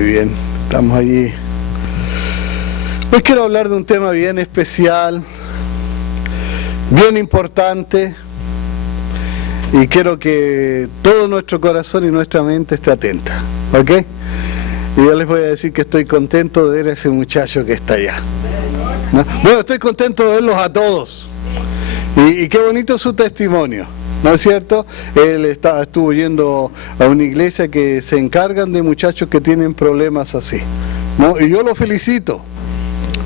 Muy bien, estamos allí. Hoy quiero hablar de un tema bien especial, bien importante, y quiero que todo nuestro corazón y nuestra mente esté atenta, ¿ok? Y yo les voy a decir que estoy contento de ver a ese muchacho que está allá, ¿no? Bueno, estoy contento de verlos a todos, y qué bonito su testimonio, ¿no es cierto? Él estuvo yendo a una iglesia que se encargan de muchachos que tienen problemas así, ¿no? Y yo lo felicito,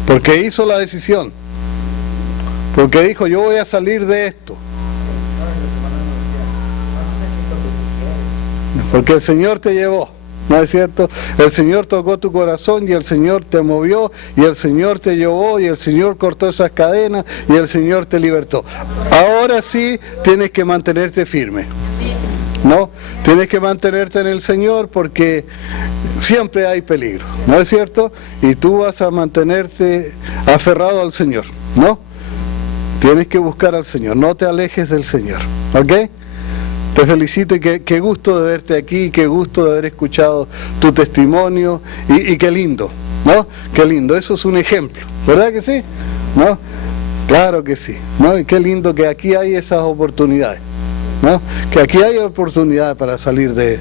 porque hizo la decisión, porque dijo, yo voy a salir de esto. Porque el Señor te llevó, ¿no es cierto? El Señor tocó tu corazón y el Señor te movió y el Señor te llevó y el Señor cortó esas cadenas y el Señor te libertó. Ahora sí tienes que mantenerte firme, ¿no? Tienes que mantenerte en el Señor porque siempre hay peligro, ¿no es cierto? Y tú vas a mantenerte aferrado al Señor, ¿no? Tienes que buscar al Señor, no te alejes del Señor, ¿ok? Te felicito y qué gusto de verte aquí, qué gusto de haber escuchado tu testimonio y qué lindo, ¿no? Qué lindo, eso es un ejemplo, ¿verdad que sí? ¿No? Claro que sí, ¿no? Y qué lindo que aquí hay esas oportunidades, ¿no? Que aquí hay oportunidades para salir de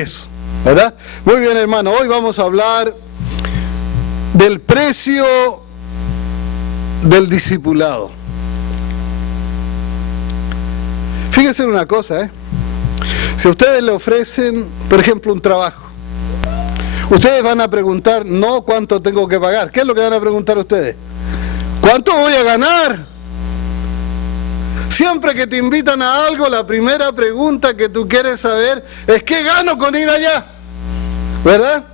eso, ¿verdad? Muy bien, hermano, hoy vamos a hablar del precio del discipulado. Fíjense en una cosa, si a ustedes le ofrecen, por ejemplo, un trabajo, ustedes van a preguntar, no cuánto tengo que pagar. ¿Qué es lo que van a preguntar ustedes? ¿Cuánto voy a ganar? Siempre que te invitan a algo, la primera pregunta que tú quieres saber es ¿qué gano con ir allá? ¿Verdad?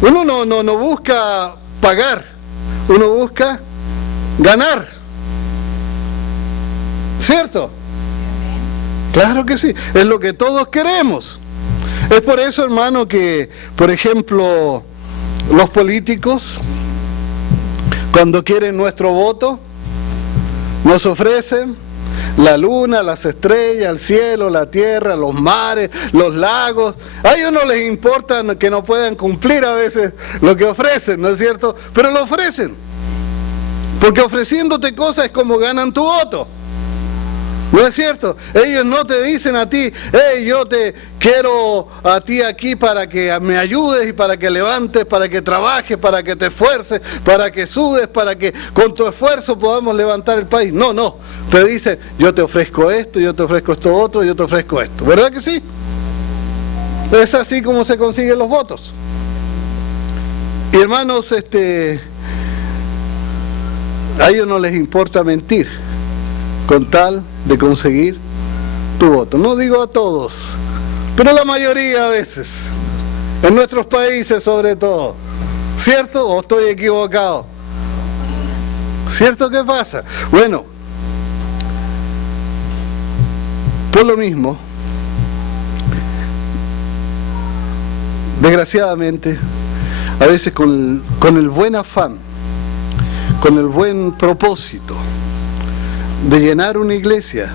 Uno no busca pagar, uno busca ganar. ¿Cierto? Claro que sí, es lo que todos queremos. Es por eso, hermano, que, por ejemplo, los políticos, cuando quieren nuestro voto, nos ofrecen la luna, las estrellas, el cielo, la tierra, los mares, los lagos. A ellos no les importa que no puedan cumplir a veces lo que ofrecen, ¿no es cierto? Pero lo ofrecen, porque ofreciéndote cosas es como ganan tu voto. ¿No es cierto? Ellos no te dicen a ti, hey, yo te quiero a ti aquí para que me ayudes y para que levantes, para que trabajes, para que te esfuerces, para que sudes, para que con tu esfuerzo podamos levantar el país. No, te dicen, yo te ofrezco esto, yo te ofrezco esto otro, yo te ofrezco esto. ¿Verdad que sí? Es así como se consiguen los votos. Y hermanos, a ellos no les importa mentir con tal de conseguir tu voto. No digo a todos, pero la mayoría a veces, en nuestros países sobre todo. ¿Cierto? ¿O estoy equivocado? ¿Cierto que pasa? Bueno, por lo mismo, desgraciadamente, a veces con el buen afán, con el buen propósito de llenar una iglesia,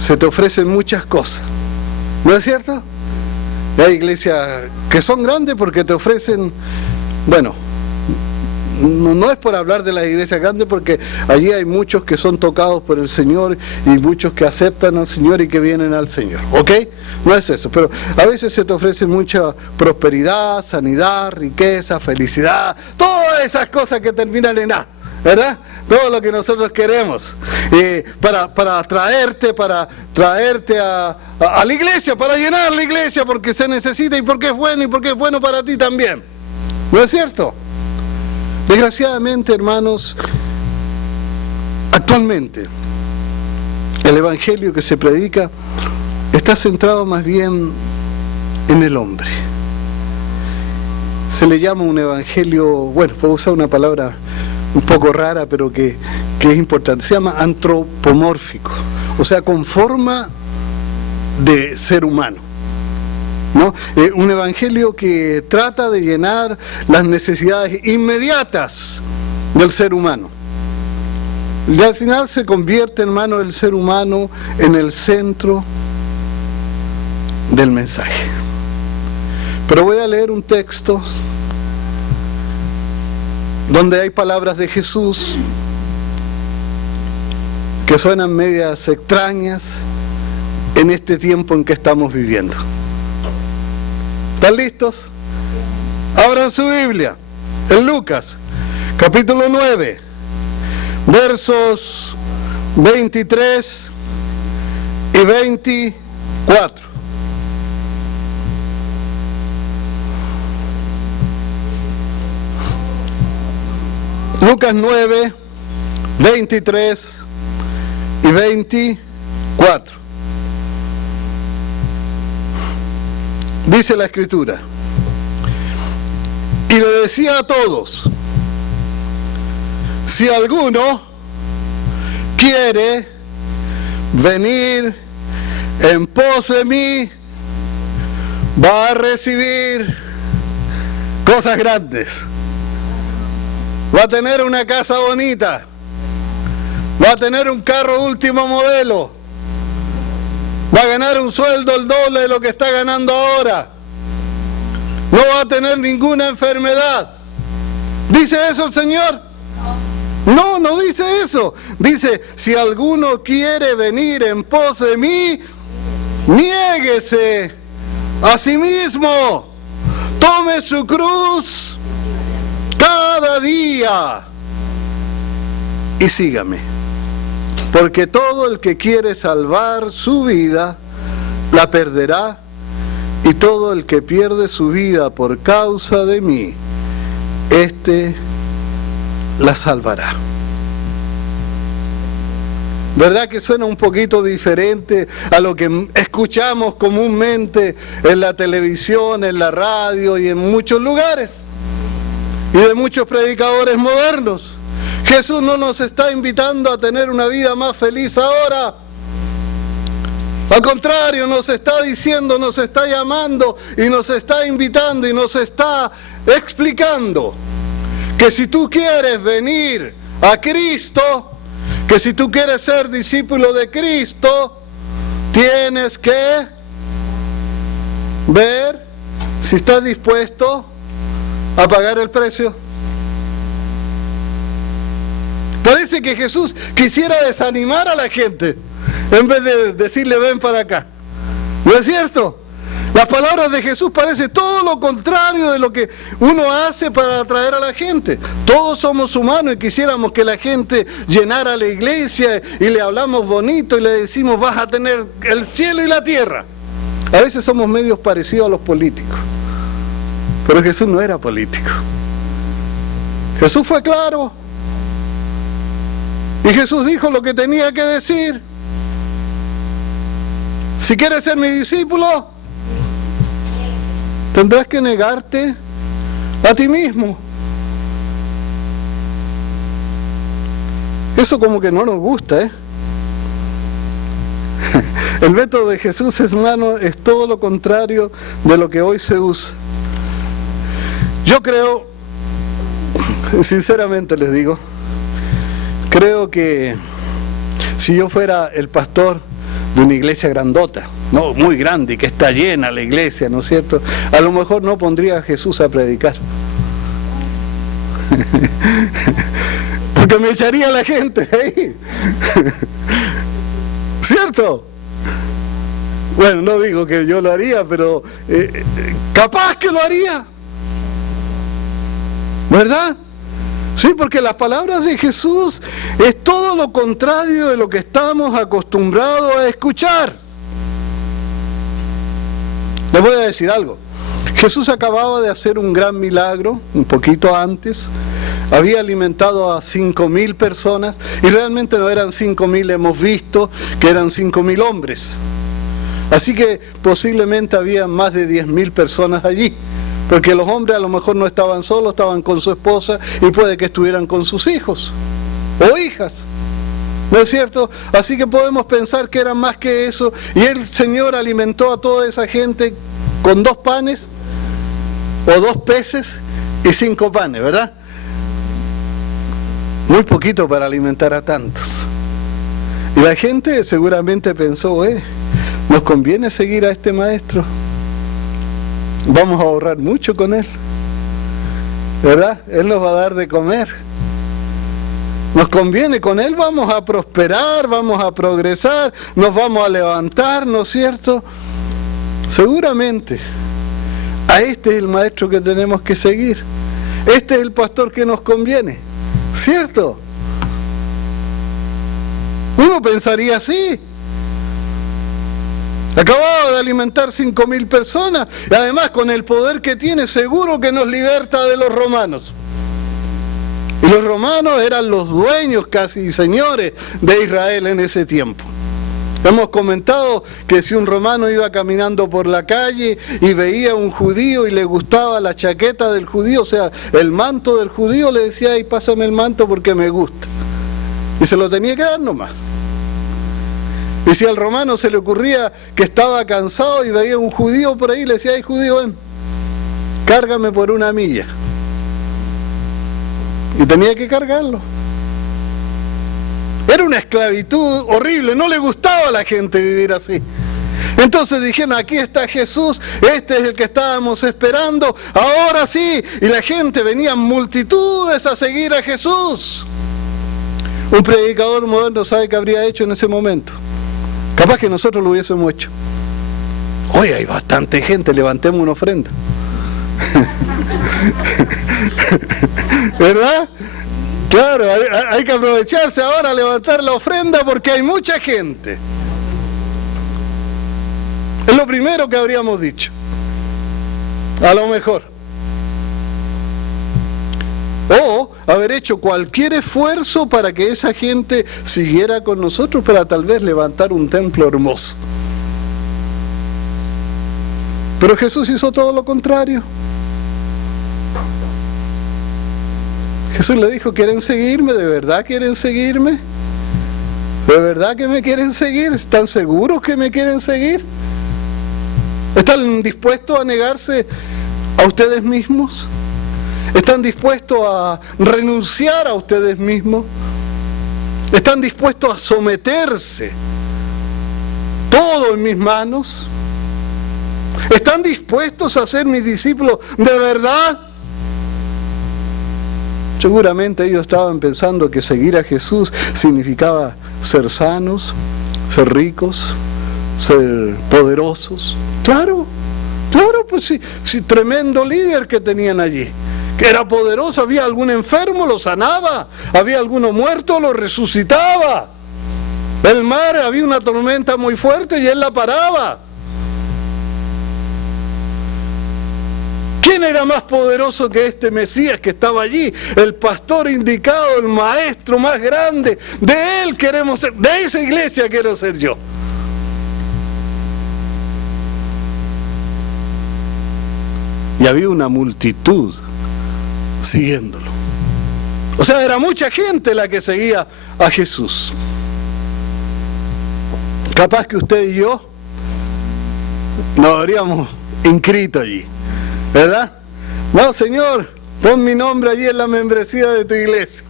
se te ofrecen muchas cosas, ¿no es cierto? Hay iglesias que son grandes porque te ofrecen, bueno, no es por hablar de las iglesias grandes porque allí hay muchos que son tocados por el Señor y muchos que aceptan al Señor y que vienen al Señor, ¿ok? No es eso, pero a veces se te ofrece mucha prosperidad, sanidad, riqueza, felicidad, todas esas cosas que terminan en A, ¿verdad? Todo lo que nosotros queremos para traerte a la iglesia, para llenar la iglesia porque se necesita y porque es bueno para ti también, ¿no es cierto? Desgraciadamente, hermanos, actualmente el evangelio que se predica está centrado más bien en el hombre. Se le llama un evangelio, bueno, puedo usar una palabra un poco rara, pero que es importante. Se llama antropomórfico, o sea, con forma de ser humano, ¿no? Un evangelio que trata de llenar las necesidades inmediatas del ser humano. Y al final se convierte, hermano, el ser humano en el centro del mensaje. Pero voy a leer un texto donde hay palabras de Jesús que suenan medias extrañas en este tiempo en que estamos viviendo. ¿Están listos? Abran su Biblia en Lucas, capítulo 9, versos 23 y 24. Lucas 9, 23 y 24. Dice la Escritura: y le decía a todos, si alguno quiere venir en pos de mí, va a recibir cosas grandes. Va a tener una casa bonita, va a tener un carro último modelo, va a ganar un sueldo el doble de lo que está ganando ahora, no va a tener ninguna enfermedad. ¿Dice eso el Señor? No, no dice eso. Dice, si alguno quiere venir en pos de mí, niéguese a sí mismo, tome su cruz cada día y sígame. Porque todo el que quiere salvar su vida, la perderá, y todo el que pierde su vida por causa de mí, éste la salvará. ¿Verdad que suena un poquito diferente a lo que escuchamos comúnmente en la televisión, en la radio y en muchos lugares? Y de muchos predicadores modernos. Jesús no nos está invitando a tener una vida más feliz ahora. Al contrario, nos está diciendo, nos está llamando y nos está invitando y nos está explicando que si tú quieres venir a Cristo, que si tú quieres ser discípulo de Cristo, tienes que ver si estás dispuesto a pagar el precio. Parece que Jesús quisiera desanimar a la gente en vez de decirle ven para acá. ¿No es cierto? Las palabras de Jesús parecen todo lo contrario de lo que uno hace para atraer a la gente. Todos somos humanos y quisiéramos que la gente llenara la iglesia y le hablamos bonito y le decimos vas a tener el cielo y la tierra. A veces somos medios parecidos a los políticos. Pero Jesús no era político. Jesús fue claro. Y Jesús dijo lo que tenía que decir. Si quieres ser mi discípulo, tendrás que negarte a ti mismo. Eso como que no nos gusta, ¿eh? El método de Jesús, hermano, es todo lo contrario de lo que hoy se usa. Yo creo, sinceramente les digo, creo que si yo fuera el pastor de una iglesia grandota, no, muy grande y que está llena la iglesia, ¿no es cierto? A lo mejor no pondría a Jesús a predicar. Porque me echaría la gente de ahí. ¿Cierto? Bueno, no digo que yo lo haría, pero capaz que lo haría. ¿Verdad? Sí, porque las palabras de Jesús es todo lo contrario de lo que estamos acostumbrados a escuchar. Les voy a decir algo. Jesús acababa de hacer un gran milagro, un poquito antes. Había alimentado a 5.000 personas, y realmente no eran 5.000, hemos visto que eran 5.000 hombres. Así que posiblemente había más de 10.000 personas allí. Porque los hombres a lo mejor no estaban solos, estaban con su esposa y puede que estuvieran con sus hijos o hijas. ¿No es cierto? Así que podemos pensar que eran más que eso. Y el Señor alimentó a toda esa gente con 2 panes o 2 peces y 5 panes, ¿verdad? Muy poquito para alimentar a tantos. Y la gente seguramente pensó, nos conviene seguir a este maestro. vamos a ahorrar mucho con Él, ¿verdad? Él nos va a dar de comer. Nos conviene, con Él vamos a prosperar, vamos a progresar, nos vamos a levantar, ¿no es cierto? Seguramente, a este es el maestro que tenemos que seguir. Este es el pastor que nos conviene, ¿cierto? Uno pensaría así. Acababa de alimentar 5.000 personas y además con el poder que tiene seguro que nos liberta de los romanos. Y los romanos eran los dueños casi señores de Israel en ese tiempo. Hemos comentado que si un romano iba caminando por la calle y veía a un judío y le gustaba la chaqueta del judío, o sea, el manto del judío, le decía, ay, pásame el manto porque me gusta. Y se lo tenía que dar nomás. Y si al romano se le ocurría que estaba cansado y veía a un judío por ahí, le decía, ay, judío, ven, cárgame por 1 milla. Y tenía que cargarlo. Era una esclavitud horrible, no le gustaba a la gente vivir así. Entonces dijeron, aquí está Jesús, este es el que estábamos esperando, ahora sí. Y la gente venía en multitudes a seguir a Jesús. Un predicador moderno sabe qué habría hecho en ese momento. Capaz que nosotros lo hubiésemos hecho. Oye, hay bastante gente, levantemos una ofrenda. ¿Verdad? Claro, hay que aprovecharse ahora a levantar la ofrenda porque hay mucha gente. Es lo primero que habríamos dicho. A lo mejor. O haber hecho cualquier esfuerzo para que esa gente siguiera con nosotros para tal vez levantar un templo hermoso. Pero Jesús hizo todo lo contrario. Jesús le dijo, ¿quieren seguirme? ¿De verdad quieren seguirme? ¿De verdad que me quieren seguir? ¿Están seguros que me quieren seguir? ¿Están dispuestos a negarse a ustedes mismos? ¿Están dispuestos a renunciar a ustedes mismos? ¿Están dispuestos a someterse todo en mis manos? ¿Están dispuestos a ser mis discípulos de verdad? Seguramente ellos estaban pensando que seguir a Jesús significaba ser sanos, ser ricos, ser poderosos. Claro, pues sí, tremendo líder que tenían allí, que era poderoso. Había algún enfermo, lo sanaba, había alguno muerto, lo resucitaba. El mar, había una tormenta muy fuerte y él la paraba. ¿Quién era más poderoso que este Mesías que estaba allí? El pastor indicado, el maestro más grande. De él queremos ser, de esa iglesia quiero ser yo. Y había una multitud siguiéndolo. O sea, era mucha gente la que seguía a Jesús. Capaz que usted y yo nos habríamos inscrito allí, ¿verdad? No, Señor, pon mi nombre allí en la membresía de tu iglesia.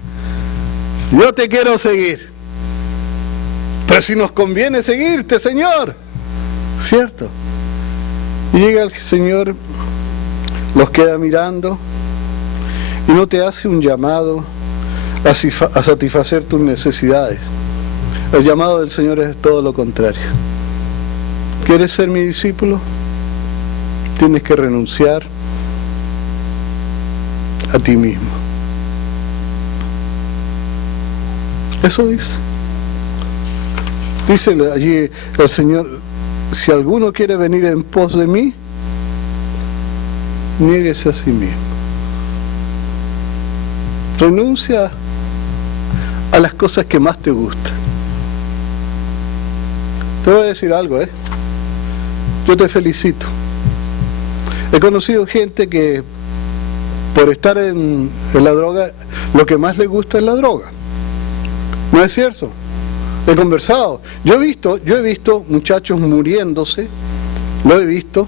Yo te quiero seguir. Pero si nos conviene seguirte, Señor, ¿cierto? Y llega el Señor, los queda mirando y no te hace un llamado a satisfacer tus necesidades. El llamado del Señor es todo lo contrario. ¿Quieres ser mi discípulo? Tienes que renunciar a ti mismo. Eso dice. Dice allí el Señor, si alguno quiere venir en pos de mí, niéguese a sí mismo. Renuncia a las cosas que más te gustan. Te voy a decir algo, Yo te felicito. He conocido gente que por estar en la droga, lo que más le gusta es la droga. ¿No es cierto? He conversado. Yo he visto muchachos muriéndose, lo he visto,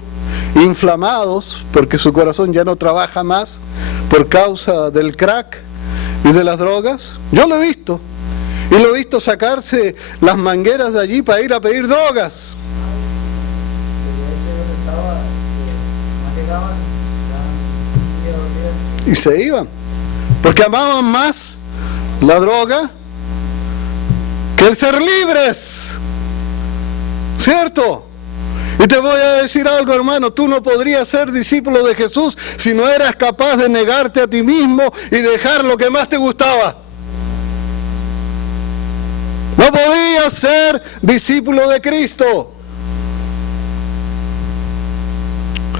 inflamados porque su corazón ya no trabaja más por causa del crack y de las drogas. Yo lo he visto. Y lo he visto sacarse las mangueras de allí para ir a pedir drogas. Llegaba Y se iban, porque amaban más la droga que el ser libres, ¿cierto? Y te voy a decir algo, hermano, tú no podrías ser discípulo de Jesús si no eras capaz de negarte a ti mismo y dejar lo que más te gustaba. No podías ser discípulo de Cristo.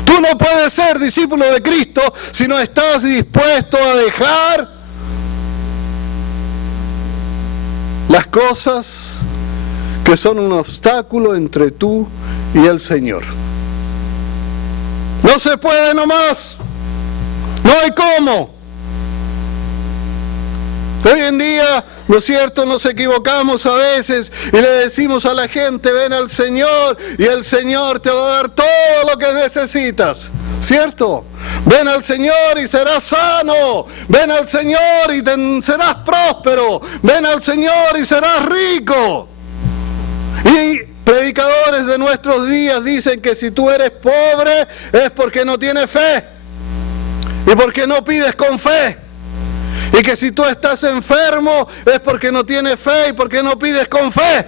Tú no puedes ser discípulo de Cristo si no estás dispuesto a dejar las cosas que son un obstáculo entre tú y el Señor. No se puede nomás. No hay cómo. Hoy en día, ¿no es cierto?, nos equivocamos a veces y le decimos a la gente, ven al Señor y el Señor te va a dar todo lo que necesitas, ¿cierto? Ven al Señor y serás sano, ven al Señor y serás próspero, ven al Señor y serás rico. Y predicadores de nuestros días dicen que si tú eres pobre es porque no tienes fe y porque no pides con fe. Y que si tú estás enfermo es porque no tienes fe y porque no pides con fe.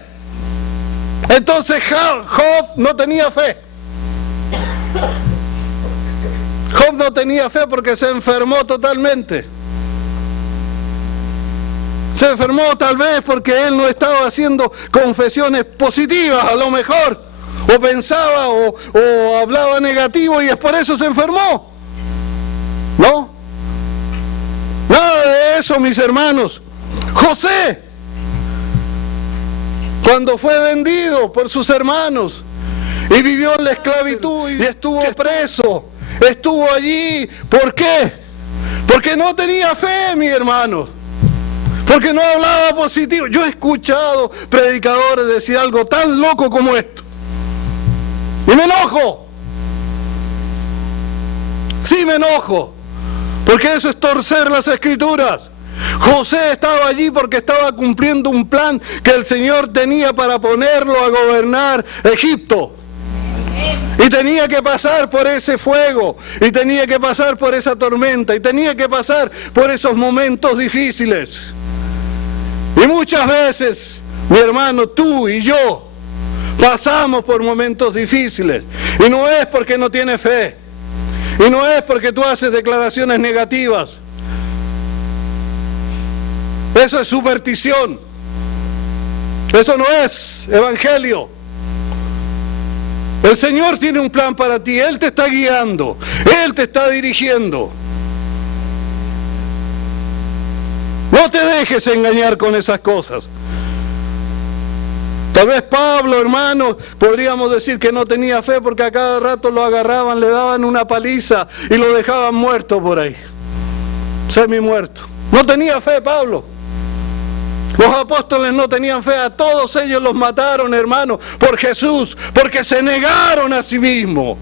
Entonces Job no tenía fe. Job no tenía fe porque se enfermó totalmente. Se enfermó tal vez porque él no estaba haciendo confesiones positivas a lo mejor. O pensaba o hablaba negativo y es por eso se enfermó. ¿No? Nada de eso, mis hermanos. José, cuando fue vendido por sus hermanos y vivió en la esclavitud y estuvo preso, estuvo allí. ¿Por qué? Porque no tenía fe, mi hermano. Porque no hablaba positivo. Yo he escuchado predicadores decir algo tan loco como esto. Y me enojo. Sí, me enojo. Porque eso es torcer las Escrituras. José estaba allí porque estaba cumpliendo un plan que el Señor tenía para ponerlo a gobernar Egipto. Y tenía que pasar por ese fuego, y tenía que pasar por esa tormenta, y tenía que pasar por esos momentos difíciles. Y muchas veces, mi hermano, tú y yo pasamos por momentos difíciles. Y no es porque no tienes fe. Y no es porque tú haces declaraciones negativas. Eso es superstición. Eso no es evangelio. El Señor tiene un plan para ti. Él te está guiando. Él te está dirigiendo. No te dejes engañar con esas cosas. Tal vez Pablo, hermano, podríamos decir que no tenía fe porque a cada rato lo agarraban, le daban una paliza y lo dejaban muerto por ahí, semi-muerto. No tenía fe Pablo. Los apóstoles no tenían fe, a todos ellos los mataron, hermano, por Jesús, porque se negaron a sí mismos.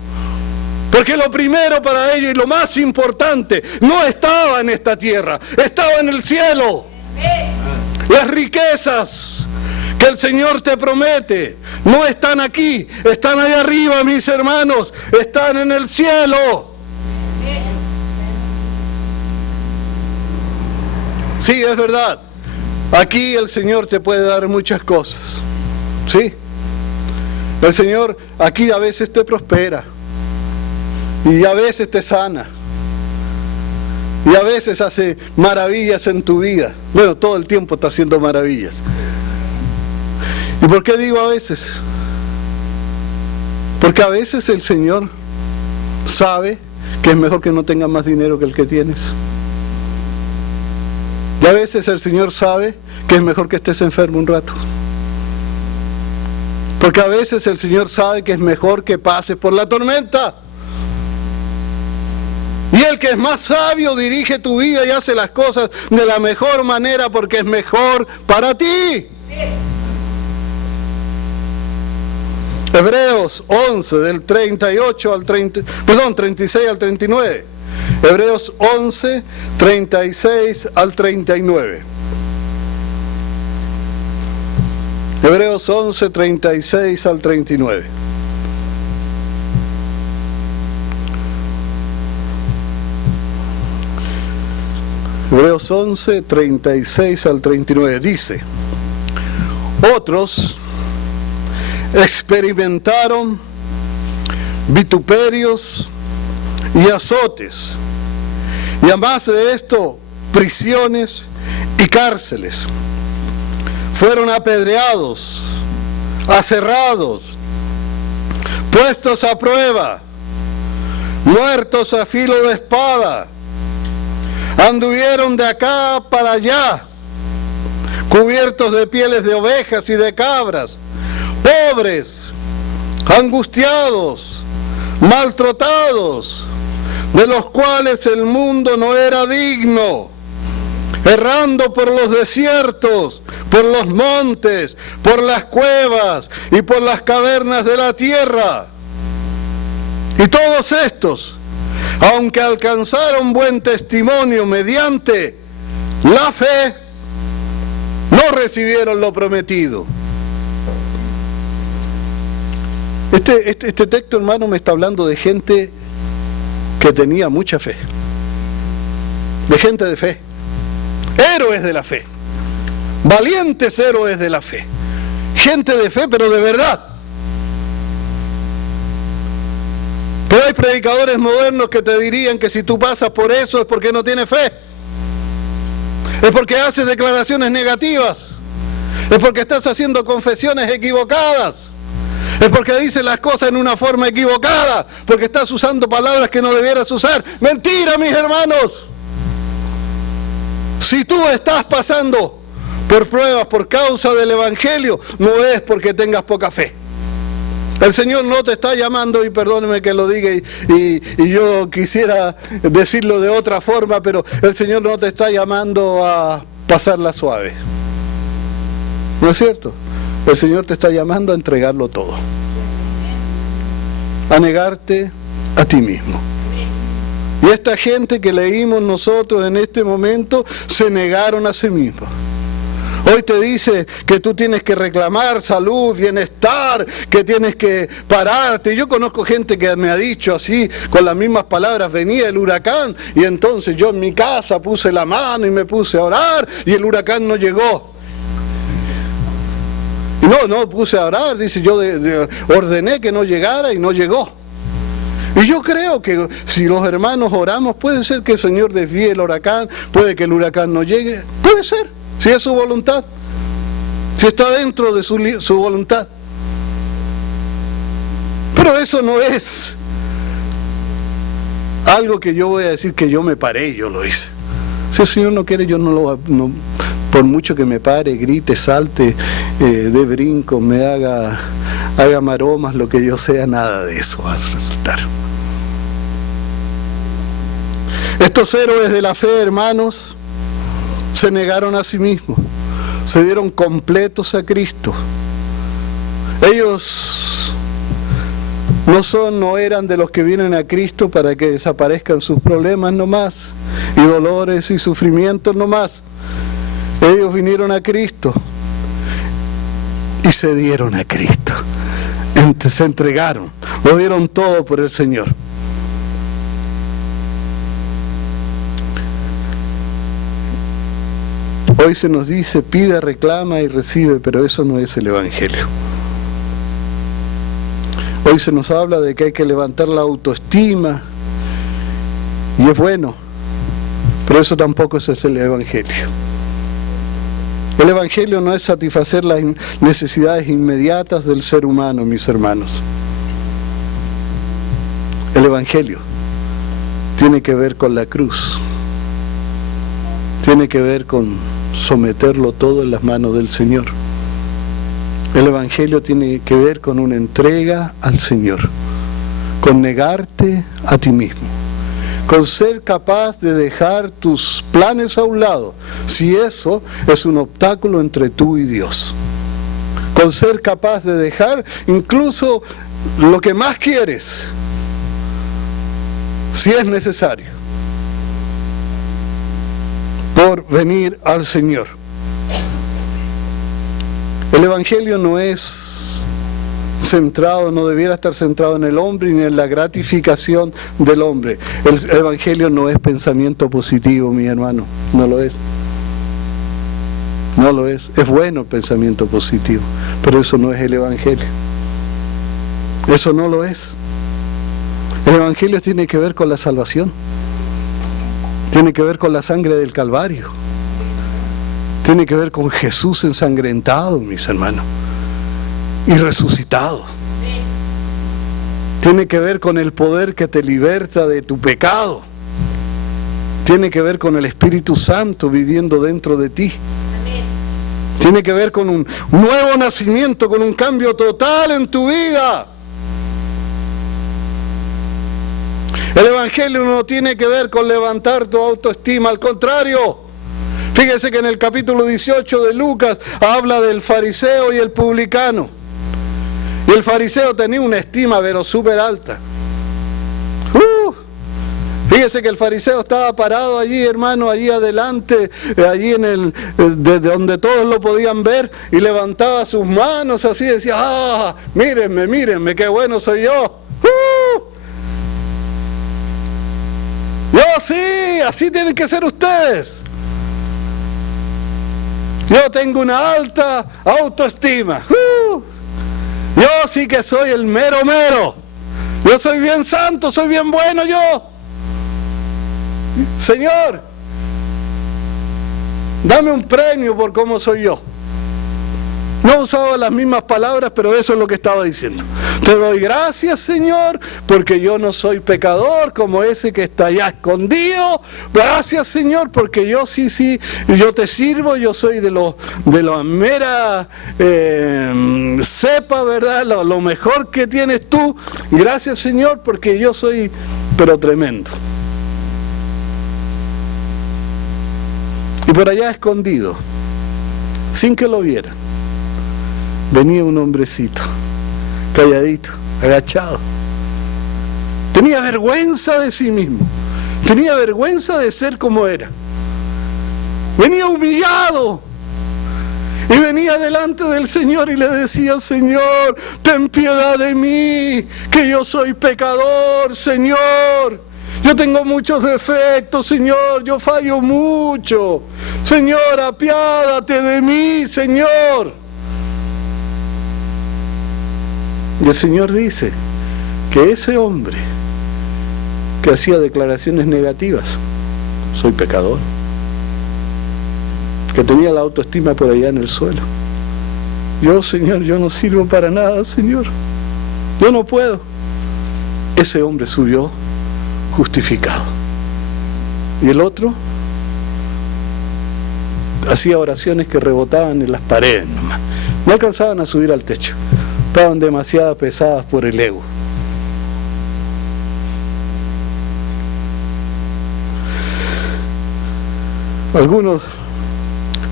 Porque lo primero para ellos y lo más importante no estaba en esta tierra, estaba en el cielo. Las riquezas que el Señor te promete no están aquí, están allá arriba, mis hermanos, están en el cielo. Sí, es verdad. Aquí el Señor te puede dar muchas cosas. Sí. El Señor aquí a veces te prospera. Y a veces te sana. Y a veces hace maravillas en tu vida. Bueno, todo el tiempo está haciendo maravillas. ¿Y por qué digo a veces? Porque a veces el Señor sabe que es mejor que no tengas más dinero que el que tienes. Y a veces el Señor sabe que es mejor que estés enfermo un rato. Porque a veces el Señor sabe que es mejor que pases por la tormenta. Y el que es más sabio dirige tu vida y hace las cosas de la mejor manera porque es mejor para ti. Hebreos 11, del 38 al 30, perdón, 36 al 39. Hebreos 11, 36 al 39. Hebreos 11, 36 al 39. Hebreos 11, 36 al 39, dice: otros experimentaron vituperios y azotes, y además de esto, prisiones y cárceles. Fueron apedreados, aserrados, puestos a prueba, muertos a filo de espada. Anduvieron de acá para allá, cubiertos de pieles de ovejas y de cabras, pobres, angustiados, maltratados, de los cuales el mundo no era digno, errando por los desiertos, por los montes, por las cuevas y por las cavernas de la tierra. Y todos estos, aunque alcanzaron buen testimonio mediante la fe, no recibieron lo prometido. Este texto, hermano, me está hablando de gente que tenía mucha fe, de gente de fe, héroes de la fe, valientes héroes de la fe, gente de fe, pero de verdad. Pero hay predicadores modernos que te dirían que si tú pasas por eso es porque no tienes fe, es porque haces declaraciones negativas, es porque estás haciendo confesiones equivocadas, es porque dices las cosas en una forma equivocada, porque estás usando palabras que no debieras usar. Mentira, mis hermanos. Si tú estás pasando por pruebas por causa del Evangelio, no es porque tengas poca fe. El Señor no te está llamando, y perdóneme que lo diga, y yo quisiera decirlo de otra forma, pero el Señor no te está llamando a pasarla suave. ¿No es cierto? El Señor te está llamando a entregarlo todo, a negarte a ti mismo. Y esta gente que leímos nosotros en este momento se negaron a sí mismos. Hoy te dice que tú tienes que reclamar salud, bienestar, que tienes que pararte. Yo conozco gente que me ha dicho así, con las mismas palabras: venía el huracán y entonces yo en mi casa puse la mano y me puse a orar y el huracán no llegó. Y no puse a orar, dice, yo ordené que no llegara y no llegó. Y yo creo que si los hermanos oramos, puede ser que el Señor desvíe el huracán, puede que el huracán no llegue, puede ser, si es su voluntad, si está dentro de su voluntad. Pero eso no es algo que yo voy a decir que yo me paré y yo lo hice. Si el Señor no quiere, yo no, por mucho que me pare, grite, salte, dé brincos, me haga maromas, lo que yo sea, nada de eso va a resultar. Estos héroes de la fe, hermanos, se negaron a sí mismos, se dieron completos a Cristo. Ellos no eran de los que vienen a Cristo para que desaparezcan sus problemas nomás, y dolores y sufrimientos nomás. Ellos vinieron a Cristo y se dieron a Cristo, se entregaron, lo dieron todo por el Señor. Hoy se nos dice: pide, reclama y recibe, pero eso no es el Evangelio. Hoy se nos habla de que hay que levantar la autoestima, y es bueno, pero eso tampoco es el Evangelio. El Evangelio no es satisfacer las necesidades inmediatas del ser humano, mis hermanos. El Evangelio tiene que ver con la cruz, tiene que ver con someterlo todo en las manos del Señor. El Evangelio tiene que ver con una entrega al Señor, con negarte a ti mismo, con ser capaz de dejar tus planes a un lado, si eso es un obstáculo entre tú y Dios, con ser capaz de dejar incluso lo que más quieres, si es necesario, por venir al Señor. El Evangelio no es centrado, no debiera estar centrado en el hombre ni en la gratificación del hombre. El Evangelio no es pensamiento positivo, mi hermano, no lo es. No lo es. Es bueno el pensamiento positivo, pero eso no es el Evangelio. Eso no lo es. El Evangelio tiene que ver con la salvación. Tiene que ver con la sangre del Calvario. Tiene que ver con Jesús ensangrentado, mis hermanos, y resucitado. Tiene que ver con el poder que te liberta de tu pecado. Tiene que ver con el Espíritu Santo viviendo dentro de ti. Tiene que ver con un nuevo nacimiento, con un cambio total en tu vida. El Evangelio no tiene que ver con levantar tu autoestima, al contrario. Fíjese que en el capítulo 18 de Lucas habla del fariseo y el publicano. Y el fariseo tenía una estima pero súper alta. Fíjese que el fariseo estaba parado allí, hermano, allí adelante, allí desde donde todos lo podían ver, y levantaba sus manos así, decía, ¡ah! Mírenme, mírenme, qué bueno soy yo. Yo sí, así tienen que ser ustedes. Yo tengo una alta autoestima. Yo sí que soy el mero mero. Yo soy bien santo, soy bien bueno yo. Señor, dame un premio por cómo soy yo. No usaba las mismas palabras, pero eso es lo que estaba diciendo. Te doy gracias, Señor, porque yo no soy pecador como ese que está allá escondido. Gracias, Señor, porque yo sí, yo te sirvo, yo soy de la mera cepa, ¿verdad? Lo mejor que tienes tú. Gracias, Señor, porque yo soy, pero tremendo. Y por allá escondido, sin que lo vieran, venía un hombrecito, calladito, agachado. Tenía vergüenza de sí mismo, tenía vergüenza de ser como era. Venía humillado y venía delante del Señor y le decía, Señor, ten piedad de mí, que yo soy pecador, Señor. Yo tengo muchos defectos, Señor, yo fallo mucho. Señor, apiádate de mí, Señor. Y el Señor dice que ese hombre que hacía declaraciones negativas, soy pecador, que tenía la autoestima por allá en el suelo. Yo, Señor, yo no sirvo para nada, Señor. Yo no puedo. Ese hombre subió justificado. Y el otro hacía oraciones que rebotaban en las paredes nomás. No alcanzaban a subir al techo. Estaban demasiado pesadas por el ego. Algunos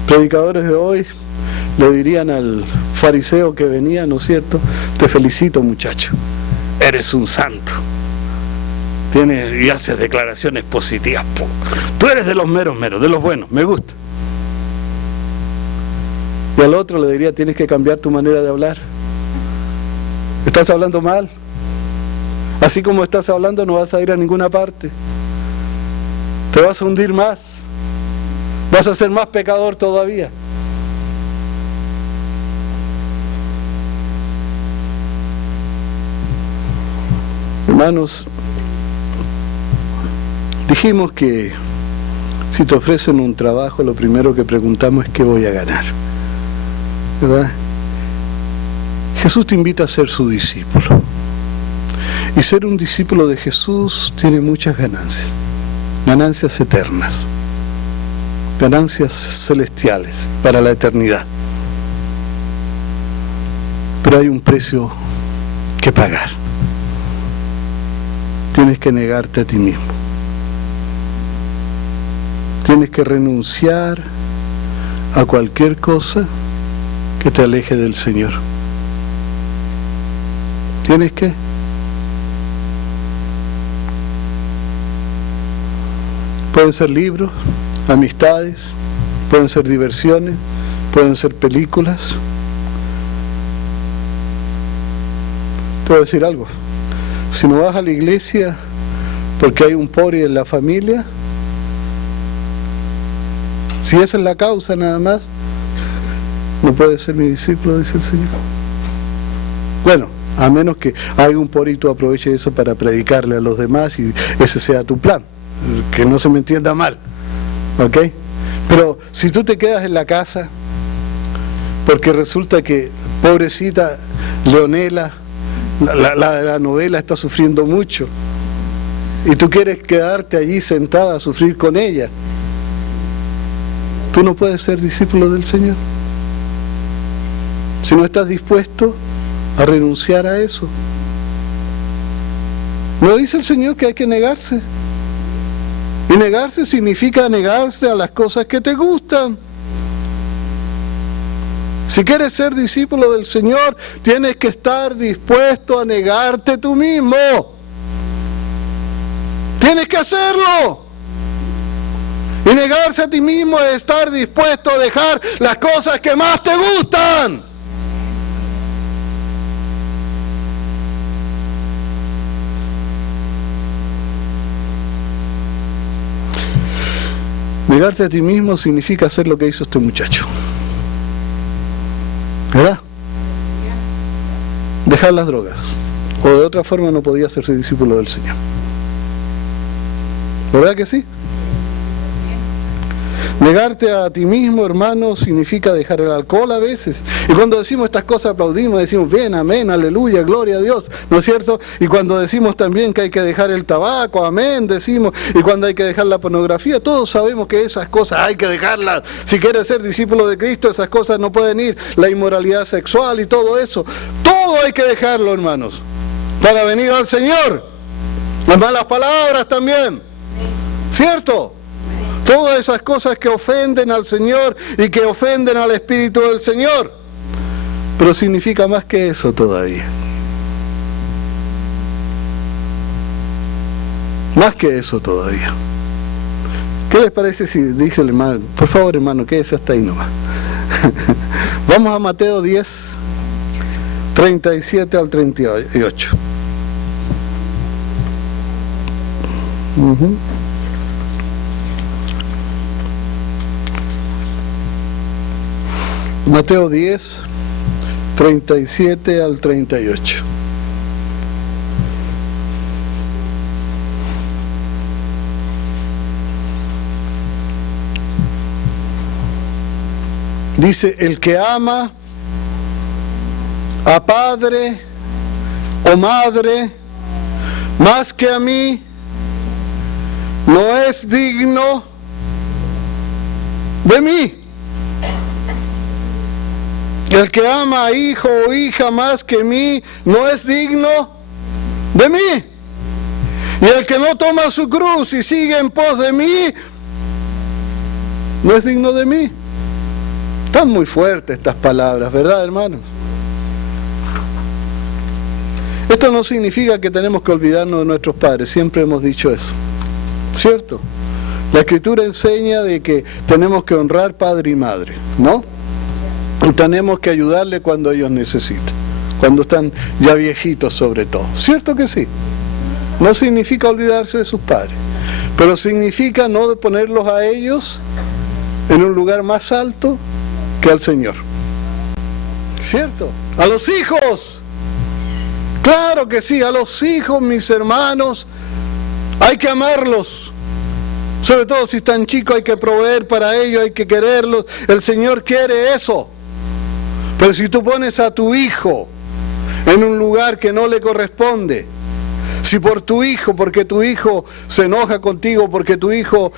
predicadores de hoy le dirían al fariseo que venía, ¿no es cierto? Te felicito, muchacho, eres un santo. Tienes y haces declaraciones positivas. Tú eres de los meros, de los buenos, me gusta. Y al otro le diría, tienes que cambiar tu manera de hablar. Estás hablando mal. Así como estás hablando no vas a ir a ninguna parte. Te vas a hundir más. Vas a ser más pecador todavía. Hermanos, dijimos que si te ofrecen un trabajo, lo primero que preguntamos es ¿qué voy a ganar? ¿Verdad? Jesús te invita a ser su discípulo. Y ser un discípulo de Jesús tiene muchas ganancias. Ganancias eternas. Ganancias celestiales para la eternidad. Pero hay un precio que pagar. Tienes que negarte a ti mismo. Tienes que renunciar a cualquier cosa que te aleje del Señor. ¿Tienes que? Pueden ser libros, amistades, pueden ser diversiones, pueden ser películas. Puedo decir algo. Si no vas a la iglesia porque hay un pori en la familia, si esa es la causa nada más, no puedes ser mi discípulo, dice el Señor. Bueno, a menos que haya un pori y tú aproveches eso para predicarle a los demás y ese sea tu plan, que no se me entienda mal, ¿ok? Pero si tú te quedas en la casa, porque resulta que, pobrecita Leonela, la novela está sufriendo mucho, y tú quieres quedarte allí sentada a sufrir con ella, tú no puedes ser discípulo del Señor. Si no estás dispuesto a renunciar a eso. ¿No dice el Señor que hay que negarse? Y negarse significa negarse a las cosas que te gustan. Si quieres ser discípulo del Señor, tienes que estar dispuesto a negarte tú mismo. Tienes que hacerlo. Y negarse a ti mismo es estar dispuesto a dejar las cosas que más te gustan. Negarte a ti mismo significa hacer lo que hizo este muchacho. ¿Verdad? Dejar las drogas. O de otra forma no podía ser discípulo del Señor. ¿Verdad que sí? Negarte a ti mismo, hermano, significa dejar el alcohol a veces. Y cuando decimos estas cosas aplaudimos, decimos bien, amén, aleluya, gloria a Dios, ¿no es cierto? Y cuando decimos también que hay que dejar el tabaco, amén, decimos. Y cuando hay que dejar la pornografía, todos sabemos que esas cosas hay que dejarlas. Si quieres ser discípulo de Cristo, esas cosas no pueden ir. La inmoralidad sexual y todo eso. Todo hay que dejarlo, hermanos, para venir al Señor. Las malas palabras también, ¿cierto? Todas esas cosas que ofenden al Señor y que ofenden al Espíritu del Señor. Pero significa más que eso todavía. Más que eso todavía. ¿Qué les parece si dice el hermano? Por favor, hermano, quédese hasta ahí nomás. Vamos a Mateo 10, 37 al 38. Mateo 10, 37 al 38. Dice, el que ama a padre o madre más que a mí, no es digno de mí. El que ama a hijo o hija más que mí, no es digno de mí. Y el que no toma su cruz y sigue en pos de mí, no es digno de mí. Están muy fuertes estas palabras, ¿verdad, hermanos? Esto no significa que tenemos que olvidarnos de nuestros padres, siempre hemos dicho eso, ¿cierto? La Escritura enseña de que tenemos que honrar padre y madre, ¿no? Y tenemos que ayudarle cuando ellos necesitan, cuando están ya viejitos sobre todo, ¿cierto que sí? No significa olvidarse de sus padres, pero significa no ponerlos a ellos en un lugar más alto que al Señor, ¿cierto? A los hijos, claro que sí, a los hijos, mis hermanos, hay que amarlos, sobre todo si están chicos hay que proveer para ellos, hay que quererlos, el Señor quiere eso. Pero si tú pones a tu hijo en un lugar que no le corresponde, si por tu hijo, porque tu hijo se enoja contigo, porque tu hijo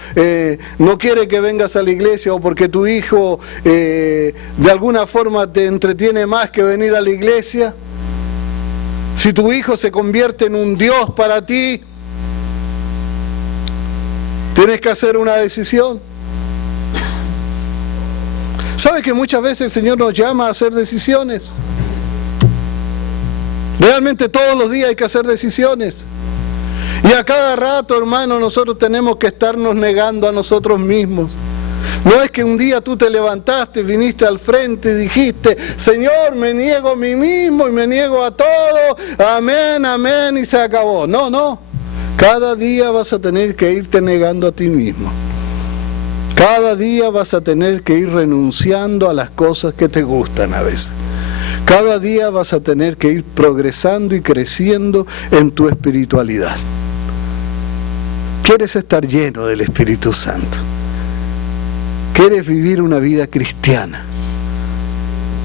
no quiere que vengas a la iglesia, o porque tu hijo de alguna forma te entretiene más que venir a la iglesia, si tu hijo se convierte en un Dios para ti, tienes que hacer una decisión. ¿Sabe que muchas veces el Señor nos llama a hacer decisiones? Realmente todos los días hay que hacer decisiones. Y a cada rato, hermano, nosotros tenemos que estarnos negando a nosotros mismos. No es que un día tú te levantaste, viniste al frente y dijiste, Señor, me niego a mí mismo y me niego a todo, amén, amén, y se acabó. No, no. Cada día vas a tener que irte negando a ti mismo. Cada día vas a tener que ir renunciando a las cosas que te gustan a veces. Cada día vas a tener que ir progresando y creciendo en tu espiritualidad. ¿Quieres estar lleno del Espíritu Santo? ¿Quieres vivir una vida cristiana,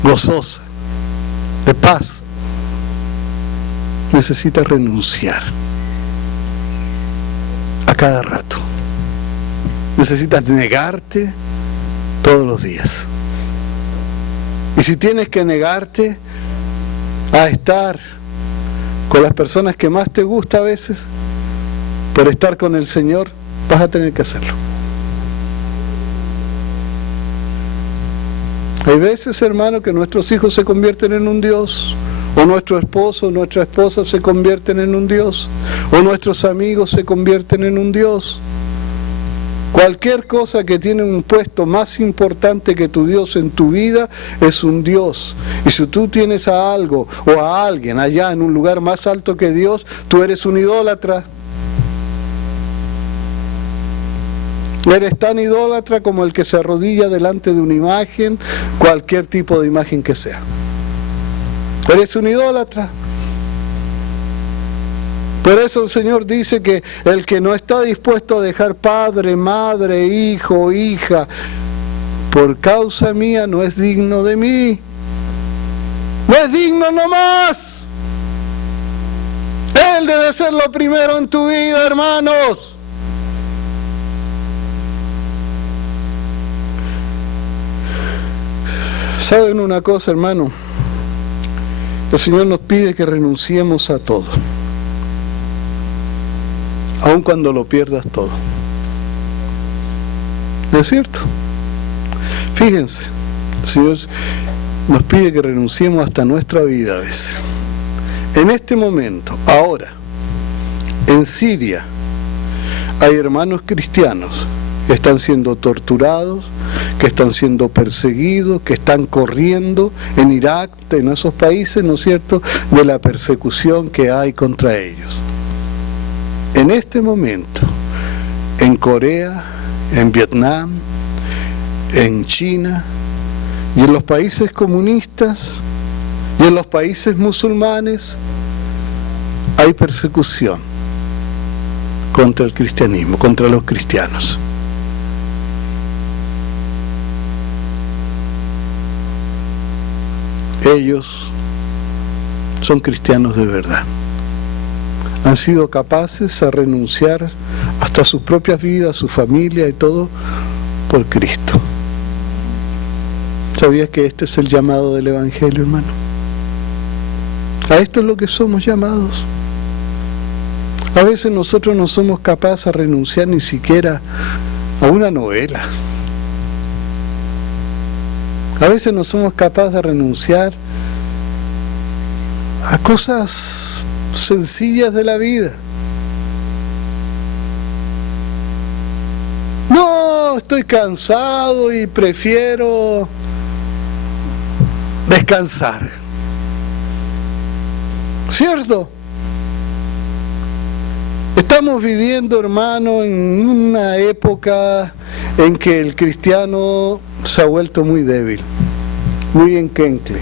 gozosa, de paz? Necesitas renunciar a cada rato. Necesitas negarte todos los días. Y si tienes que negarte a estar con las personas que más te gusta a veces, por estar con el Señor, vas a tener que hacerlo. Hay veces, hermano, que nuestros hijos se convierten en un Dios, o nuestro esposo o nuestra esposa se convierten en un Dios, o nuestros amigos se convierten en un Dios. Cualquier cosa que tiene un puesto más importante que tu Dios en tu vida es un Dios. Y si tú tienes a algo o a alguien allá en un lugar más alto que Dios, tú eres un idólatra. Eres tan idólatra como el que se arrodilla delante de una imagen, cualquier tipo de imagen que sea. Eres un idólatra. Por eso el Señor dice que el que no está dispuesto a dejar padre, madre, hijo, hija, por causa mía no es digno de mí. No es digno nomás. Él debe ser lo primero en tu vida, hermanos. ¿Saben una cosa, hermano? El Señor nos pide que renunciemos a todo. Aun cuando lo pierdas todo. ¿No es cierto? Fíjense, el Señor nos pide que renunciemos hasta nuestra vida a veces. En este momento, ahora, en Siria, hay hermanos cristianos que están siendo torturados, que están siendo perseguidos, que están corriendo en Irak, en esos países, ¿no es cierto?, de la persecución que hay contra ellos. En este momento, en Corea, en Vietnam, en China, y en los países comunistas, y en los países musulmanes, hay persecución contra el cristianismo, contra los cristianos. Ellos son cristianos de verdad. Han sido capaces a renunciar hasta sus propias vidas, su familia y todo, por Cristo. ¿Sabías que este es el llamado del Evangelio, hermano? A esto es lo que somos llamados. A veces nosotros no somos capaces a renunciar ni siquiera a una novela. A veces no somos capaces de renunciar a cosas sencillas de la vida. No, estoy cansado y prefiero descansar. ¿Cierto? Estamos viviendo, hermano, en una época en que el cristiano se ha vuelto muy débil, muy enquencle.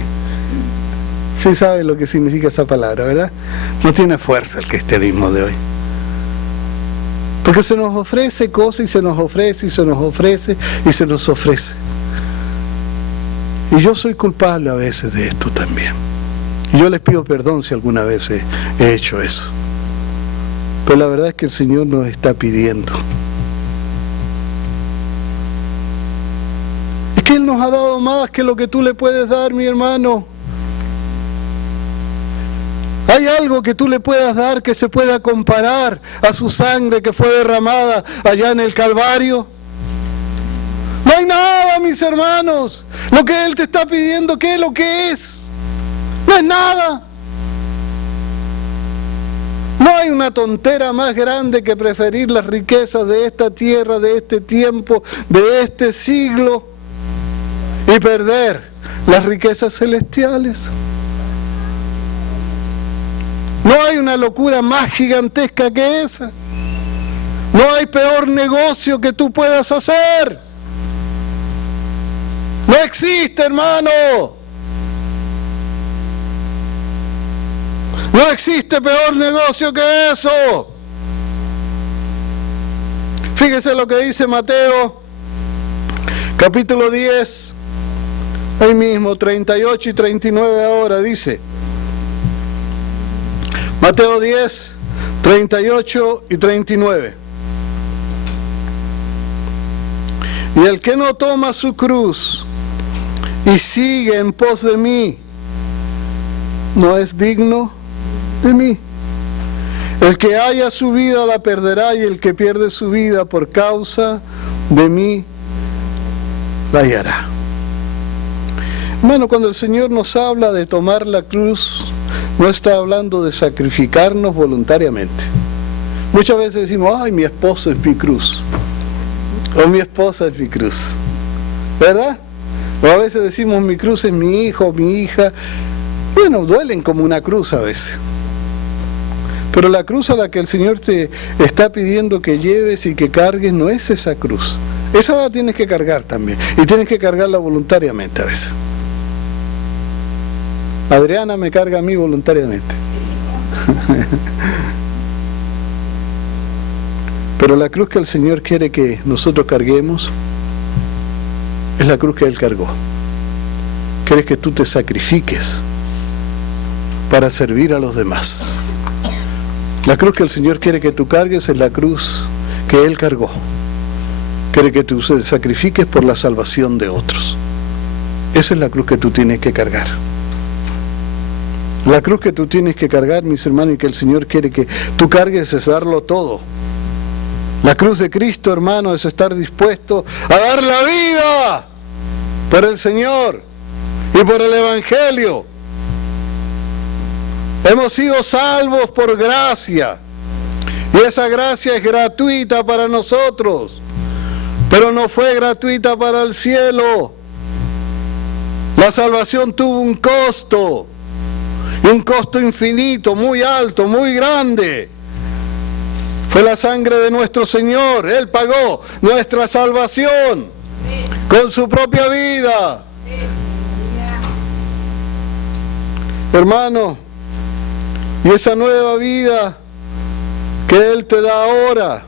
Sí sabe lo que significa esa palabra, ¿verdad? No tiene fuerza el cristianismo de hoy. Porque se nos ofrece cosas y se nos ofrece y se nos ofrece y se nos ofrece. Y yo soy culpable a veces de esto también. Y yo les pido perdón si alguna vez he hecho eso. Pero la verdad es que el Señor nos está pidiendo. Es que Él nos ha dado más que lo que tú le puedes dar, mi hermano. ¿Hay algo que tú le puedas dar que se pueda comparar a su sangre que fue derramada allá en el Calvario? No hay nada, mis hermanos. Lo que Él te está pidiendo, ¿qué es lo que es? No es nada. No hay una tontera más grande que preferir las riquezas de esta tierra, de este tiempo, de este siglo, y perder las riquezas celestiales. No hay una locura más gigantesca que esa. No hay peor negocio que tú puedas hacer. No existe, hermano. No existe peor negocio que eso. Fíjese lo que dice Mateo, capítulo 10, ahí mismo, 38 y 39 ahora, dice. Mateo 10, 38 y 39. Y el que no toma su cruz y sigue en pos de mí, no es digno de mí. El que haya su vida la perderá, y el que pierde su vida por causa de mí la hallará. Hermano, cuando el Señor nos habla de tomar la cruz, no está hablando de sacrificarnos voluntariamente. Muchas veces decimos, ay, mi esposo es mi cruz, o mi esposa es mi cruz, ¿verdad? O a veces decimos, mi cruz es mi hijo, mi hija. Bueno, duelen como una cruz a veces. Pero la cruz a la que el Señor te está pidiendo que lleves y que cargues no es esa cruz. Esa la tienes que cargar también. Y tienes que cargarla voluntariamente a veces. Adriana me carga a mí voluntariamente. Pero la cruz que el Señor quiere que nosotros carguemos es la cruz que Él cargó. Quiere que tú te sacrifiques para servir a los demás. La cruz que el Señor quiere que tú cargues es la cruz que Él cargó. Quiere que tú te sacrifiques por la salvación de otros. Esa es la cruz que tú tienes que cargar. La cruz que tú tienes que cargar, mis hermanos, y que el Señor quiere que tú cargues es darlo todo. La cruz de Cristo, hermano, es estar dispuesto a dar la vida por el Señor y por el Evangelio. Hemos sido salvos por gracia, y esa gracia es gratuita para nosotros, pero no fue gratuita para el cielo. La salvación tuvo un costo, y un costo infinito, muy alto, muy grande. Fue la sangre de nuestro Señor. Él pagó nuestra salvación con su propia vida. Hermano, y esa nueva vida que Él te da ahora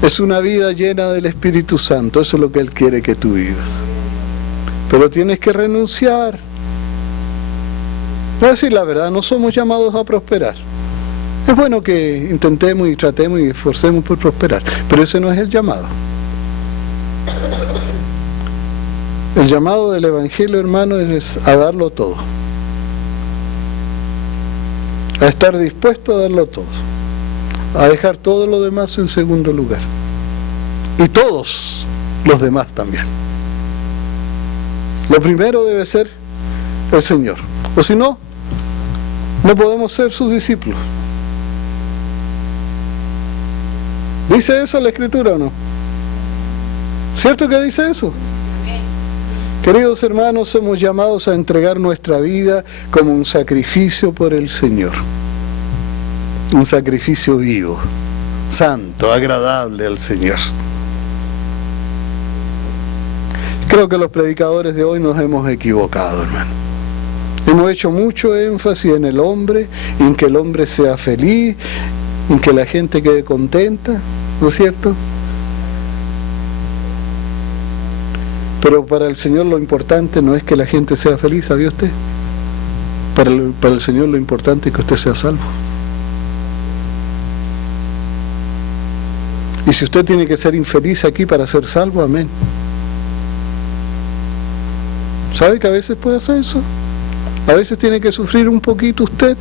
es una vida llena del Espíritu Santo. Eso es lo que Él quiere que tú vivas. Pero tienes que renunciar. Voy a decir la verdad, no somos llamados a prosperar. Es bueno que intentemos y tratemos y esforcemos por prosperar, pero ese no es el llamado. El llamado del Evangelio, hermano, es a darlo todo. A estar dispuesto a darlo todo. A dejar todo lo demás en segundo lugar. Y todos los demás también. Lo primero debe ser el Señor. O si no, no podemos ser sus discípulos. ¿Dice eso la Escritura o no? ¿Cierto que dice eso? Queridos hermanos, somos llamados a entregar nuestra vida como un sacrificio por el Señor. Un sacrificio vivo, santo, agradable al Señor. Creo que los predicadores de hoy nos hemos equivocado, hermano. Hemos hecho mucho énfasis en el hombre, en que el hombre sea feliz, en que la gente quede contenta, ¿no es cierto? Pero para el Señor lo importante no es que la gente sea feliz, ¿sabía usted? Para el Señor lo importante es que usted sea salvo. Y si usted tiene que ser infeliz aquí para ser salvo, amén. ¿Sabe que a veces puede hacer eso? A veces tiene que sufrir un poquito usted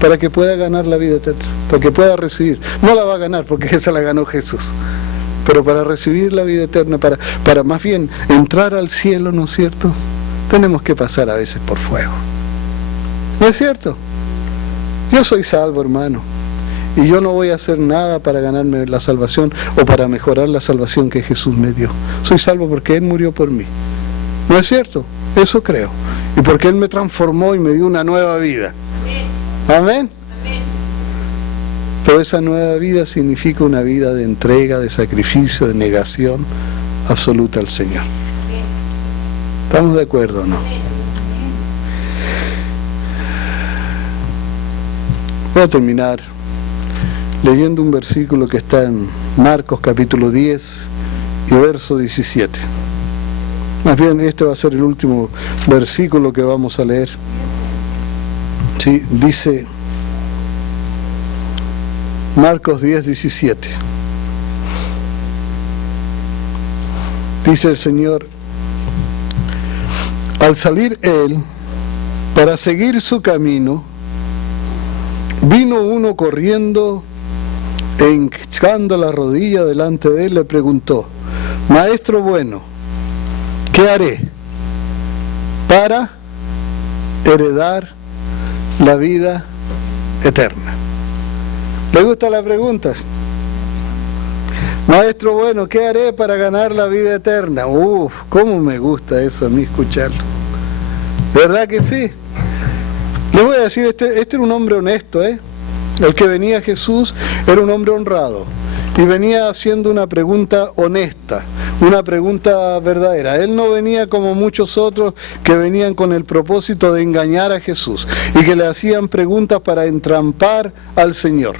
para que pueda ganar la vida eterna, para que pueda recibir. No la va a ganar porque esa la ganó Jesús. Pero para recibir la vida eterna, para más bien entrar al cielo, ¿no es cierto? Tenemos que pasar a veces por fuego. ¿No es cierto? Yo soy salvo, hermano, y yo no voy a hacer nada para ganarme la salvación o para mejorar la salvación que Jesús me dio. Soy salvo porque Él murió por mí. ¿No es cierto? Eso creo. Y porque Él me transformó y me dio una nueva vida. Amén. Pero esa nueva vida significa una vida de entrega, de sacrificio, de negación absoluta al Señor. ¿Estamos de acuerdo o no? Voy a terminar leyendo un versículo que está en Marcos capítulo 10 y verso 17. Más bien, este va a ser el último versículo que vamos a leer. Sí, dice Marcos 10, 17. Dice el Señor: al salir Él para seguir su camino, vino uno corriendo e hincando la rodilla delante de Él, le preguntó: Maestro bueno, ¿qué haré para heredar la vida eterna? ¿Le gusta la pregunta? Maestro bueno, ¿qué haré para ganar la vida eterna? Uf, cómo me gusta eso a mí escucharlo. ¿Verdad que sí? Les voy a decir, este era un hombre honesto, ¿eh? El que venía a Jesús era un hombre honrado y venía haciendo una pregunta honesta, una pregunta verdadera. Él no venía como muchos otros que venían con el propósito de engañar a Jesús y que le hacían preguntas para entrampar al Señor.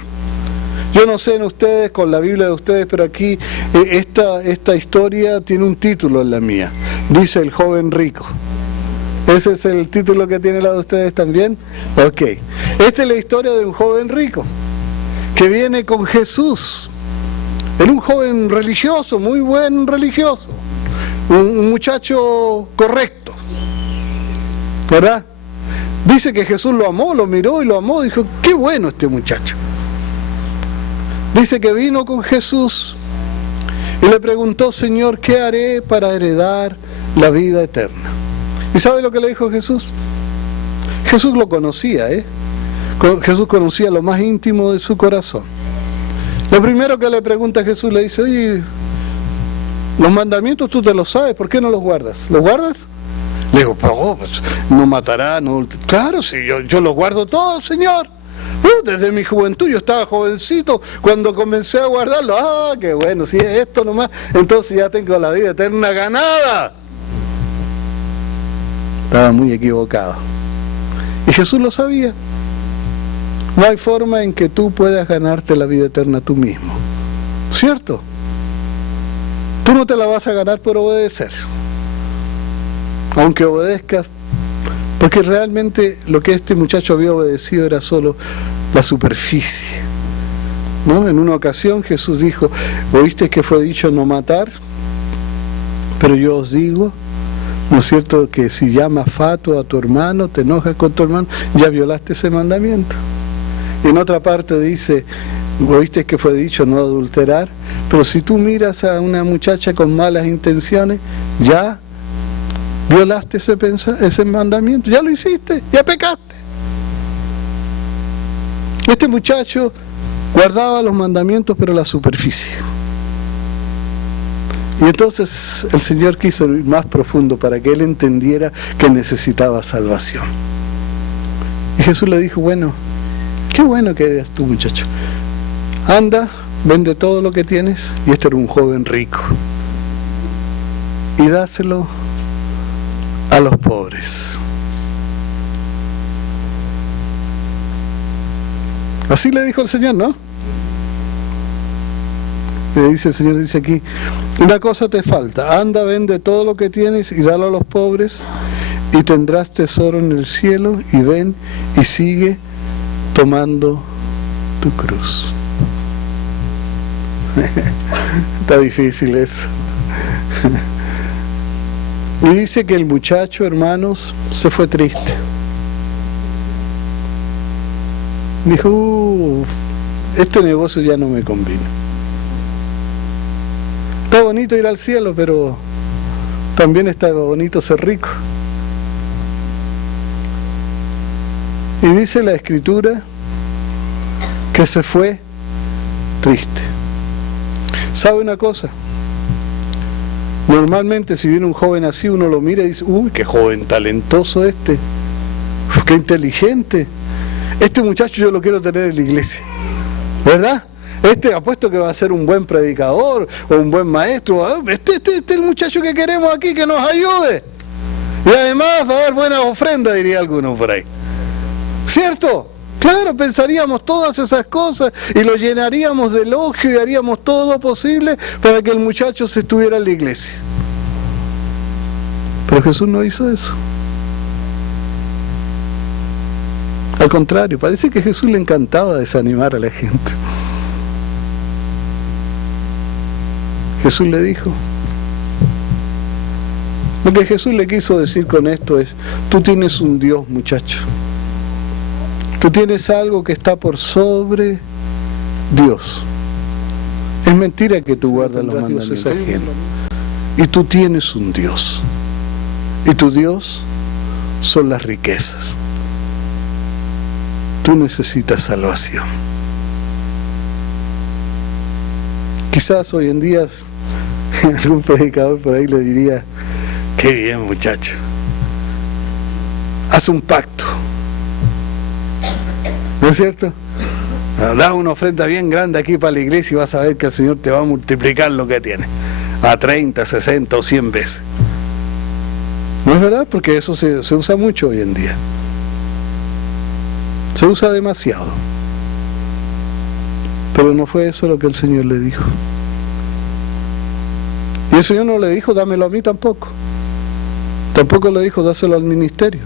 Yo no sé en ustedes, con la Biblia de ustedes, pero aquí esta historia tiene un título en la mía. Dice el joven rico. ¿Ese es el título que tiene la de ustedes también? Ok. Esta es la historia de un joven rico que viene con Jesús. Era un joven religioso, muy buen religioso. Un muchacho correcto. ¿Verdad? Dice que Jesús lo amó, lo miró y lo amó. Dijo, qué bueno este muchacho. Dice que vino con Jesús y le preguntó: Señor, ¿qué haré para heredar la vida eterna? ¿Y sabe lo que le dijo Jesús? Jesús lo conocía, ¿eh? Jesús conocía lo más íntimo de su corazón. Lo primero que le pregunta a Jesús, le dice: oye, los mandamientos tú te los sabes, ¿por qué no los guardas? ¿Los guardas? Le digo, pues no matará, no... Claro, sí, yo los guardo todos, Señor. Desde mi juventud, yo estaba jovencito cuando comencé a guardarlo. Ah, qué bueno, si es esto nomás, entonces ya tengo la vida eterna ganada. Estaba muy equivocado. Y Jesús lo sabía. No hay forma en que tú puedas ganarte la vida eterna tú mismo. ¿Cierto? Tú no te la vas a ganar por obedecer. Aunque obedezcas, porque realmente lo que este muchacho había obedecido era solo la superficie, ¿no? En una ocasión Jesús dijo: ¿oíste que fue dicho no matar? Pero yo os digo, ¿no es cierto?, que si llamas fatuo a tu hermano, te enojas con tu hermano, ya violaste ese mandamiento. En otra parte dice: ¿oíste que fue dicho no adulterar? Pero si tú miras a una muchacha con malas intenciones, ya violaste ese mandamiento, ya lo hiciste, ya pecaste. Este muchacho guardaba los mandamientos, pero la superficie. Y entonces el Señor quiso ir más profundo para que él entendiera que necesitaba salvación. Y Jesús le dijo: bueno, qué bueno que eres tú, muchacho. Anda, vende todo lo que tienes, y este era un joven rico, y dáselo a los pobres. Así le dijo el Señor, ¿no? Le dice el Señor, dice aquí: una cosa te falta, anda, vende todo lo que tienes y dalo a los pobres, y tendrás tesoro en el cielo, y ven y sigue tomando tu cruz. Está difícil eso. Y dice que el muchacho, hermanos, se fue triste. Dijo: este negocio ya no me conviene. Está bonito ir al cielo, pero también está bonito ser rico. Y dice la Escritura que se fue triste. ¿Sabe una cosa? Normalmente si viene un joven así, uno lo mira y dice, uy, qué joven talentoso este, qué inteligente. Este muchacho yo lo quiero tener en la iglesia, ¿verdad? Este apuesto que va a ser un buen predicador o un buen maestro. Este es el muchacho que queremos aquí, que nos ayude. Y además va a dar buena ofrenda, diría alguno por ahí. ¿Cierto? Claro, pensaríamos todas esas cosas y lo llenaríamos de elogio y haríamos todo lo posible para que el muchacho se estuviera en la iglesia. Pero Jesús no hizo eso. Al contrario, parece que a Jesús le encantaba desanimar a la gente. Jesús le dijo, lo que Jesús le quiso decir con esto es, tú tienes un Dios, muchacho. Tú tienes algo que está por sobre Dios. Es mentira que tú guardas los mandamientos ajenos. Y tú tienes un Dios. Y tu Dios son las riquezas. Tú necesitas salvación. Quizás hoy en día algún predicador por ahí le diría, qué bien, muchacho. Haz un pacto. ¿No es cierto? Da una ofrenda bien grande aquí para la iglesia y vas a ver que el Señor te va a multiplicar lo que tienes a 30, 60 o 100 veces. ¿No es verdad? Porque eso se usa mucho hoy en día. Se usa demasiado. Pero no fue eso lo que el Señor le dijo. Y el Señor no le dijo, dámelo a mí tampoco. Tampoco le dijo, dáselo al ministerio.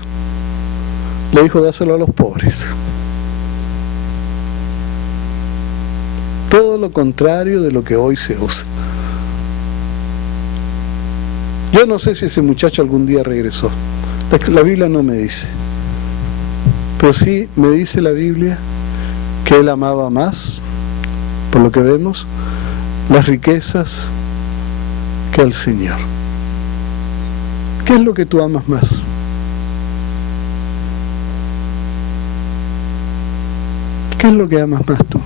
Le dijo, dáselo a los pobres. Todo lo contrario de lo que hoy se usa. Yo no sé si ese muchacho algún día regresó. La Biblia no me dice. Pero sí me dice la Biblia que él amaba más, por lo que vemos, las riquezas que al Señor. ¿Qué es lo que tú amas más? ¿Qué es lo que amas más tú?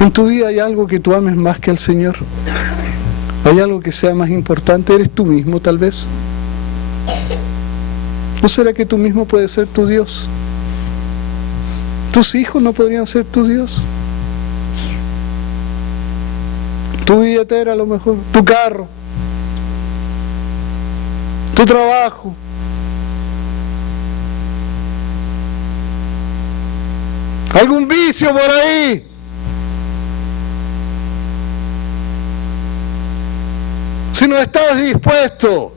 ¿En tu vida hay algo que tú ames más que al Señor? ¿Hay algo que sea más importante? ¿Eres tú mismo tal vez? ¿No será que tú mismo puedes ser tu Dios? ¿Tus hijos no podrían ser tu Dios? Tu billetera a lo mejor, tu carro, tu trabajo. ¿Algún vicio por ahí? Si no estás dispuesto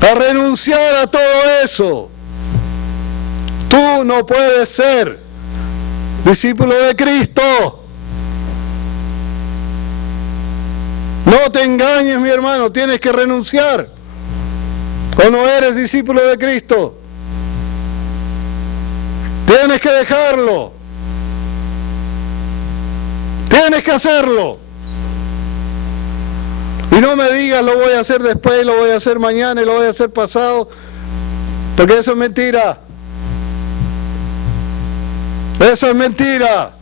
a renunciar a todo eso, tú no puedes ser discípulo de Cristo. No te engañes, mi hermano, tienes que renunciar. O no eres discípulo de Cristo. Tienes que dejarlo. Tienes que hacerlo. Y no me digas, lo voy a hacer después, lo voy a hacer mañana y lo voy a hacer pasado, porque eso es mentira. Eso es mentira.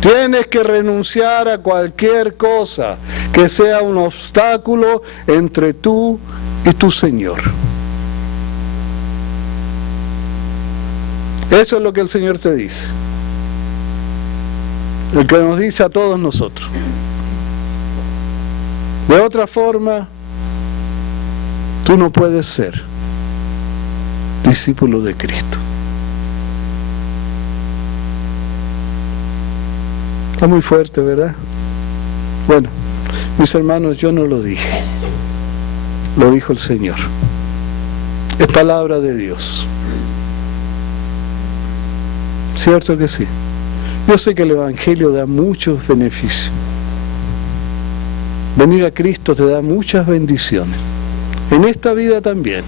Tienes que renunciar a cualquier cosa que sea un obstáculo entre tú y tu Señor. Eso es lo que el Señor te dice. El que nos dice a todos nosotros. De otra forma, tú no puedes ser discípulo de Cristo. Está muy fuerte, ¿verdad? Bueno, mis hermanos, yo no lo dije. Lo dijo el Señor. Es palabra de Dios. ¿Cierto que sí? Yo sé que el Evangelio da muchos beneficios. Venir a Cristo te da muchas bendiciones. En esta vida también.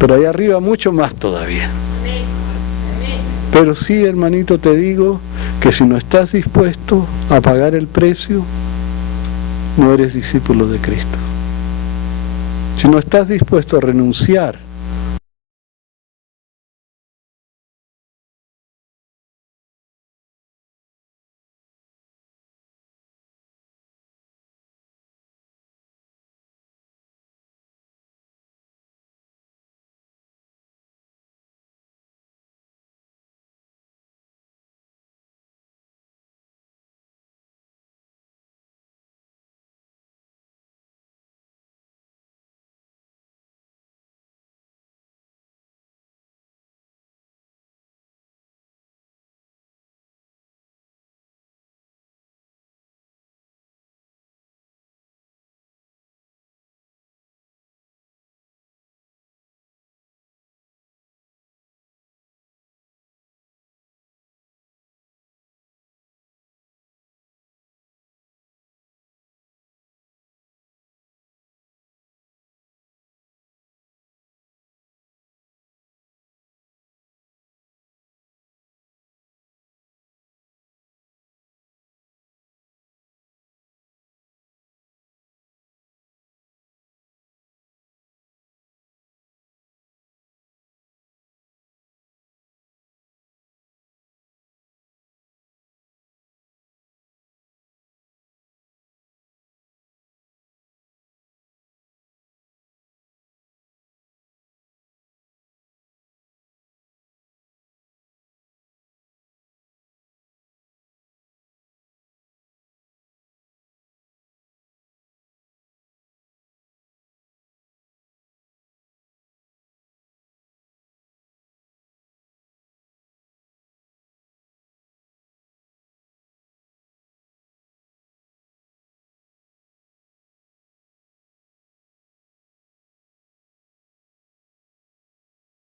Pero ahí arriba mucho más todavía. Pero sí, hermanito, te digo que si no estás dispuesto a pagar el precio, no eres discípulo de Cristo. si no estás dispuesto a renunciar